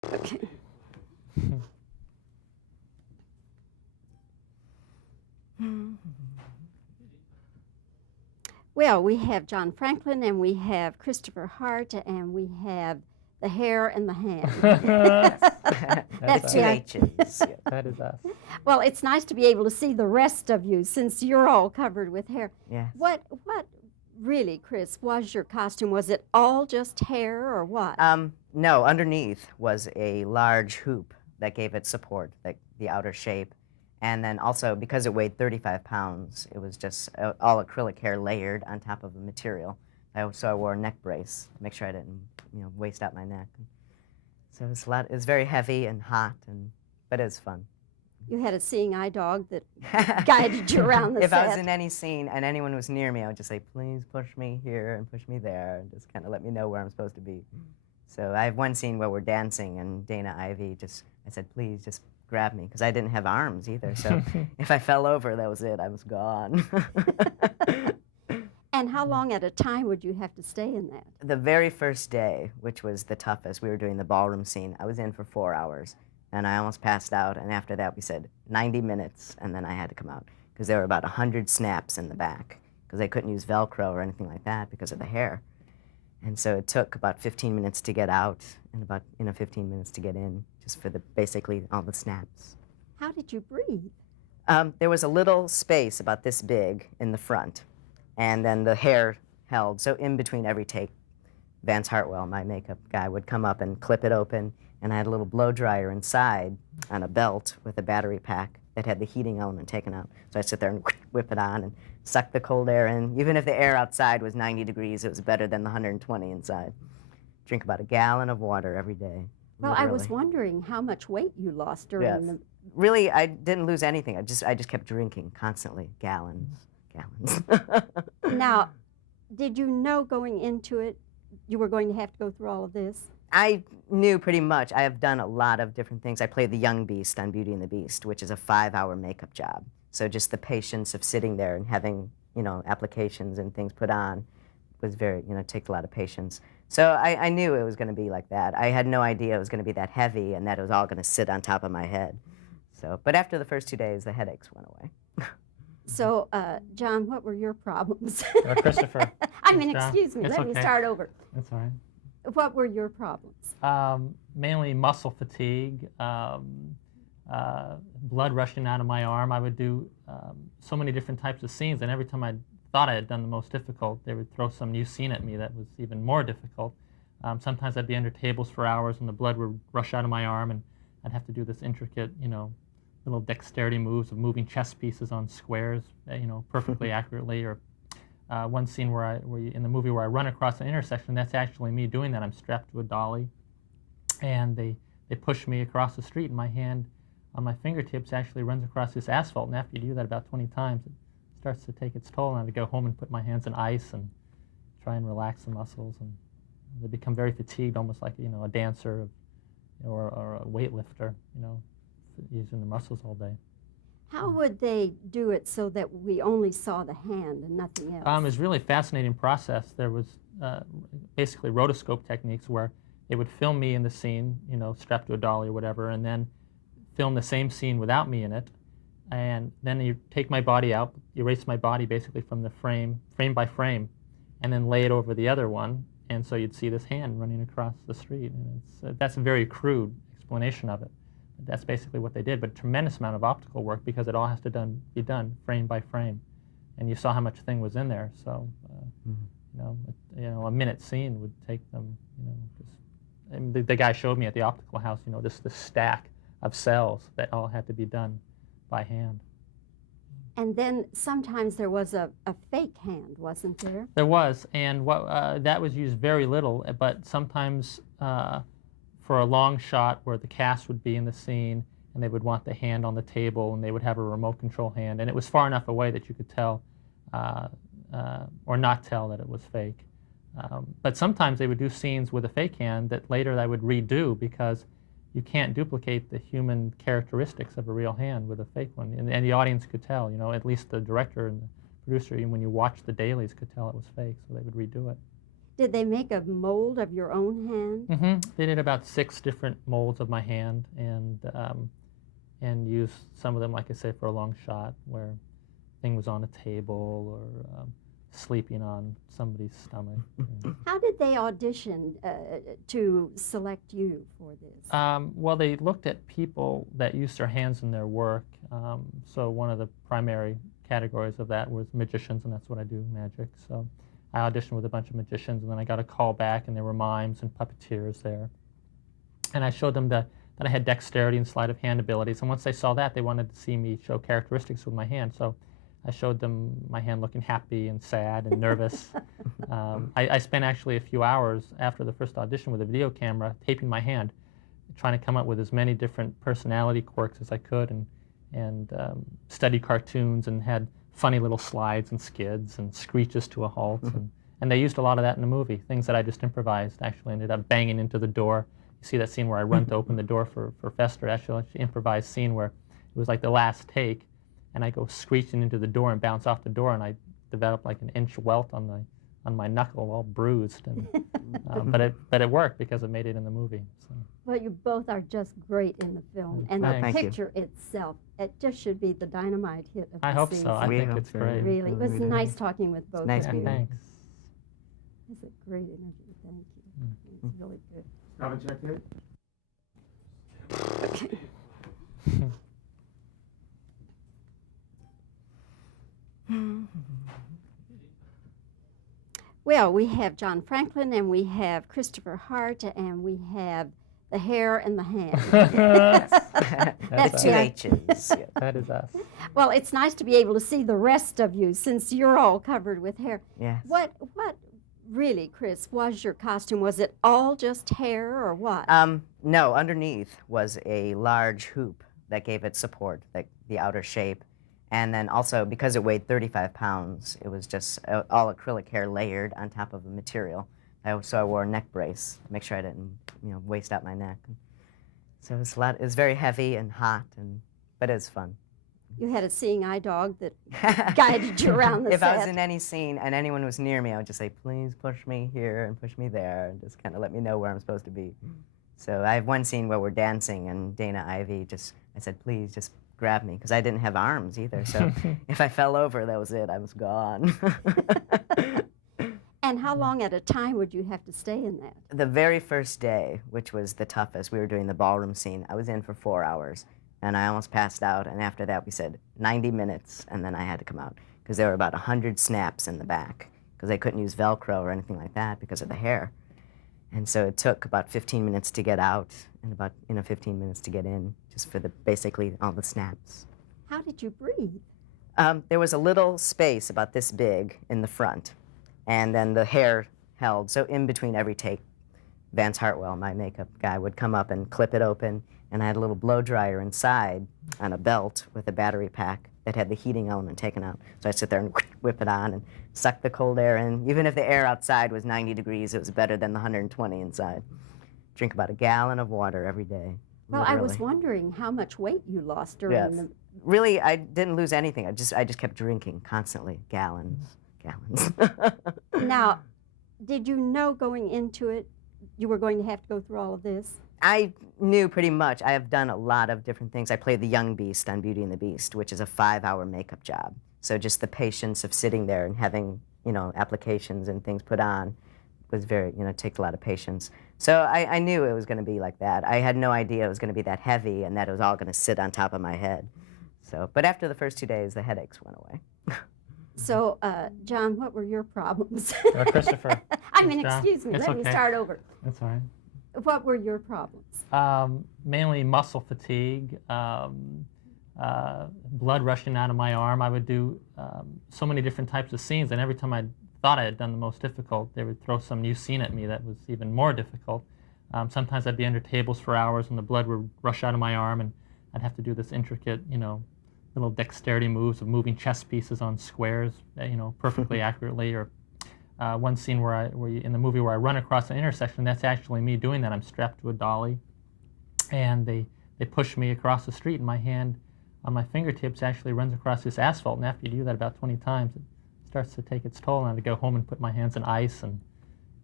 Okay. Well, we have John Franklin, and we have Christopher Hart, and we have the hair and the hand. That's Two the H's. Yeah. That is us. Well, it's nice to be able to see the rest of you since you're all covered with hair. Yes. What really, Chris, was your costume? Was it all just hair or what? No, underneath was a large hoop that gave it support, the outer shape. And then also, because it weighed 35 pounds, it was just all acrylic hair layered on top of a material. So I wore a neck brace to make sure I didn't, waste out my neck. So it was it was very heavy and hot, but it was fun. You had a seeing eye dog that guided you around the If set. I was in any scene and anyone was near me, I would just say, please push me here and push me there, and just kind of let me know where I'm supposed to be. So I have one scene where we're dancing, and Dana Ivey I said, please just grab me, because I didn't have arms either. So if I fell over, that was it. I was gone. And how long at a time would you have to stay in that? The very first day, which was the toughest, we were doing the ballroom scene. I was in for 4 hours, and I almost passed out. And after that, we said 90 minutes, and then I had to come out, because there were about 100 snaps in the back, because they couldn't use Velcro or anything like that because of the hair. And so it took about 15 minutes to get out and about 15 minutes to get in, just for basically all the snaps. How did you breathe? There was a little space about this big in the front, and then the hair held. So in between every take, Vance Hartwell, my makeup guy, would come up and clip it open, and I had a little blow dryer inside on a belt with a battery pack that had the heating element taken out. So I'd sit there and whip it on and suck the cold air in. Even if the air outside was 90 degrees, it was better than the 120 inside. Drink about a gallon of water every day. Well, literally. I was wondering how much weight you lost during Yes. the... Really, I didn't lose anything. I just kept drinking constantly, gallons. Now, did you know going into it you were going to have to go through all of this? I knew pretty much. I have done a lot of different things. I played the young beast on Beauty and the Beast, which is a 5-hour makeup job. So just the patience of sitting there and having, applications and things put on was very, takes a lot of patience. So I knew it was going to be like that. I had no idea it was going to be that heavy and that it was all going to sit on top of my head. So, but after the first 2 days, the headaches went away. So, John, what were your problems? Christopher. I mean, John. excuse me, It's let me okay. start over. That's all right. What were your problems? Mainly muscle fatigue, blood rushing out of my arm. I would do so many different types of scenes, and every time I thought I had done the most difficult, they would throw some new scene at me that was even more difficult. Sometimes I'd be under tables for hours, and the blood would rush out of my arm, and I'd have to do this intricate, little dexterity moves of moving chess pieces on squares, perfectly accurately. Or one scene in the movie where I run across an intersection, that's actually me doing that. I'm strapped to a dolly, and they push me across the street, and my hand on my fingertips actually runs across this asphalt. And after you do that about 20 times, it starts to take its toll, and I have to go home and put my hands in ice and try and relax the muscles, and they become very fatigued, almost like a dancer or a weightlifter, using the muscles all day. How would they do it so that we only saw the hand and nothing else? It was really a fascinating process. There was basically rotoscope techniques where they would film me in the scene, strapped to a dolly or whatever, and then film the same scene without me in it. And then you take my body out, erase my body basically from the frame by frame, and then lay it over the other one. And so you'd see this hand running across the street. And that's a very crude explanation of it. That's basically what they did, but a tremendous amount of optical work because it all has to be done frame by frame. And you saw how much thing was in there. So, a minute scene would take them, and the guy showed me at the optical house, just this stack of cells that all had to be done by hand. And then sometimes there was a fake hand, wasn't there? There was, and that was used very little, but sometimes for a long shot where the cast would be in the scene and they would want the hand on the table and they would have a remote control hand, and it was far enough away that you could tell or not tell that it was fake. But sometimes they would do scenes with a fake hand that later I would redo because you can't duplicate the human characteristics of a real hand with a fake one. And the audience could tell, at least the director and the producer, even when you watch the dailies, could tell it was fake, so they would redo it. Did they make a mold of your own hand? They did about 6 different molds of my hand, and used some of them, like I say, for a long shot where thing was on a table or sleeping on somebody's stomach. How did they audition to select you for this? Well, they looked at people that used their hands in their work. So one of the primary categories of that was magicians, and that's what I do, magic. So I auditioned with a bunch of magicians, and then I got a call back, and there were mimes and puppeteers there. And I showed them that I had dexterity and sleight of hand abilities. And once they saw that, they wanted to see me show characteristics with my hand. So I showed them my hand looking happy and sad and nervous. I spent actually a few hours after the first audition with a video camera taping my hand, trying to come up with as many different personality quirks as I could, and studied cartoons and had funny little slides and skids and screeches to a halt. And they used a lot of that in the movie, things that I just improvised. Actually ended up banging into the door. You see that scene where I run to open the door for Fester, actually an improvised scene where it was like the last take, and I go screeching into the door and bounce off the door, and I developed like an inch welt on my knuckle, all bruised. And, but it worked because it made it in the movie. So. Well, you both are just great in the film, and the Thank you. picture itself, it just should be the dynamite hit of the I hope season. so. I We think hope it's so. great. Really, it was We do. nice talking with both nice of meeting you. you. Thanks. It's a great interview. Thank you. It's really good. Stop and check it. Well, we have John Franklin, and we have Christopher Hart, and we have the hair and the hand. The That's two yeah. H's. Yeah. That is us. Well, it's nice to be able to see the rest of you since you're all covered with hair. Yes. What really, Chris, was your costume? Was it all just hair or what? No, underneath was a large hoop that gave it support, the outer shape. And then also, because it weighed 35 pounds, it was just all acrylic hair layered on top of a material. So I wore a neck brace to make sure I didn't, waste out my neck. So it was it was very heavy and hot, but it was fun. You had a seeing eye dog that guided you around the If set. I was in any scene and anyone was near me, I would just say, please push me here and push me there, and just kind of let me know where I'm supposed to be. So I have one scene where we're dancing, and Dana Ivey I said, please just grab me, because I didn't have arms either. So if I fell over, that was it. I was gone. And how long at a time would you have to stay in that? The very first day, which was the toughest, we were doing the ballroom scene. I was in for 4 hours, and I almost passed out. And after that, we said 90 minutes, and then I had to come out, because there were about 100 snaps in the back, because they couldn't use Velcro or anything like that because of the hair. And so it took about 15 minutes to get out, and about 15 minutes to get in, just for basically all the snaps. How did you breathe? There was a little space about this big in the front, and then the hair held. So in between every take, Vance Hartwell, my makeup guy, would come up and clip it open, and I had a little blow dryer inside on a belt with a battery pack that had the heating element taken out. So I'd sit there and whip it on and suck the cold air in. Even if the air outside was 90 degrees, it was better than the 120 inside. Drink about a gallon of water every day. Well, I was literally. wondering how much weight you lost during Yes. the... Really, I didn't lose anything. I just kept drinking constantly, gallons. Now, did you know going into it you were going to have to go through all of this? I knew pretty much. I have done a lot of different things. I played the young beast on Beauty and the Beast, which is a 5-hour makeup job. So just the patience of sitting there and having, applications and things put on was very, takes a lot of patience. So I knew it was going to be like that. I had no idea it was going to be that heavy and that it was all going to sit on top of my head. So, but after the first 2 days, the headaches went away. So, John, what were your problems? Christopher. I mean, John. excuse me, It's let me okay. start over. That's all right. What were your problems? Mainly muscle fatigue, blood rushing out of my arm. I would do so many different types of scenes, and every time I thought I had done the most difficult, they would throw some new scene at me that was even more difficult. Sometimes I'd be under tables for hours, and the blood would rush out of my arm, and I'd have to do this intricate, little dexterity moves of moving chess pieces on squares, perfectly accurately. Or one scene in the movie where I run across an intersection, that's actually me doing that. I'm strapped to a dolly, and they push me across the street, and my hand on my fingertips actually runs across this asphalt. And after you do that about 20 times, it starts to take its toll, and I have to go home and put my hands in ice and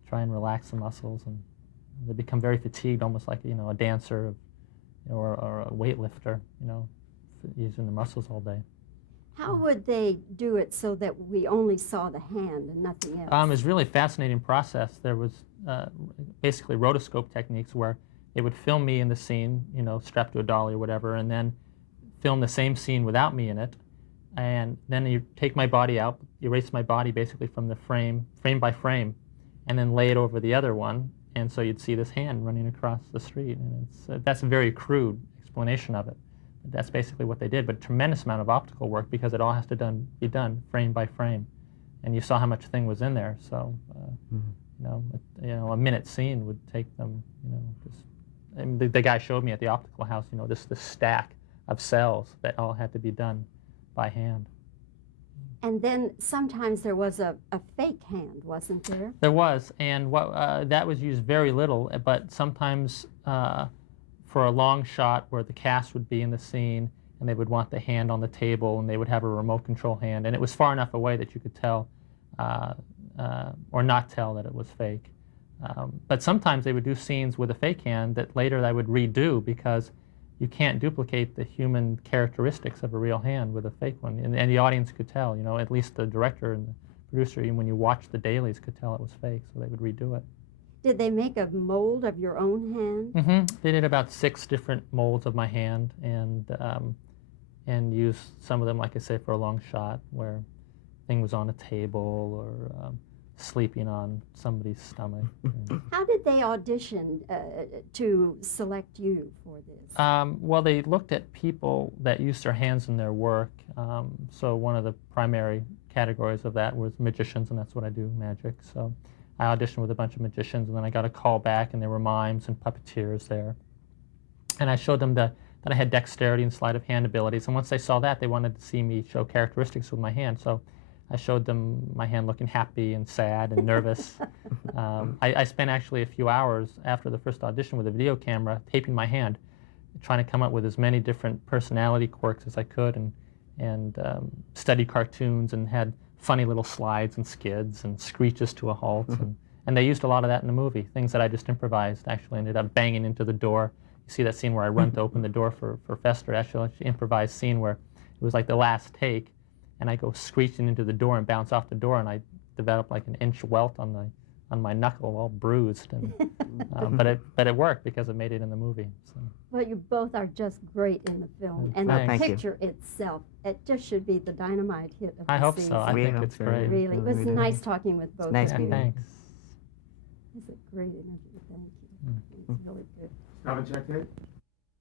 try and relax the muscles, and they become very fatigued, almost like a dancer or a weightlifter, using the muscles all day. How would they do it so that we only saw the hand and nothing else? It was a really fascinating process. There was basically rotoscope techniques where they would film me in the scene, strapped to a dolly or whatever, and then film the same scene without me in it. And then you take my body out, erase my body basically from the frame by frame, and then lay it over the other one. And so you'd see this hand running across the street. And that's a very crude explanation of it. That's basically what they did, but a tremendous amount of optical work because it all has to be done frame by frame. And you saw how much thing was in there. So, a minute scene would take them, and the guy showed me at the optical house, this stack of cells that all had to be done by hand. And then sometimes there was a fake hand, wasn't there? There was, and that was used very little, but sometimes for a long shot where the cast would be in the scene and they would want the hand on the table and they would have a remote control hand, and it was far enough away that you could tell or not tell that it was fake. But sometimes they would do scenes with a fake hand that later I would redo because you can't duplicate the human characteristics of a real hand with a fake one. And the audience could tell, at least the director and the producer, even when you watch the dailies, could tell it was fake, so they would redo it. Did they make a mold of your own hand? They did about 6 different molds of my hand and used some of them, like I say, for a long shot where thing was on a table or sleeping on somebody's stomach. How did they audition to select you for this? Well, they looked at people that used their hands in their work. So one of the primary categories of that was magicians, and that's what I do, magic. So I auditioned with a bunch of magicians, and then I got a call back, and there were mimes and puppeteers there. And I showed them that I had dexterity and sleight of hand abilities, and once they saw that, they wanted to see me show characteristics with my hand. So I showed them my hand looking happy and sad and nervous. I spent actually a few hours after the first audition with a video camera taping my hand, trying to come up with as many different personality quirks as I could, and studied cartoons and had funny little slides and skids and screeches to a halt. And they used a lot of that in the movie, things that I just improvised. Actually ended up banging into the door. You see that scene where I run to open the door for Fester, actually an improvised scene where it was like the last take, and I go screeching into the door and bounce off the door, and I develop like an inch welt on my knuckle, all bruised. And but it worked because it made it in the movie. So. Well, you both are just great in the film, and the Thank you. picture itself, it just should be the dynamite hit of the I hope season. so. I We think hope it's so. great. Really, it was We do. nice talking with both nice of you. meeting you. Thanks. It's a great interview. Thank you. It's really good. Stop and check tape.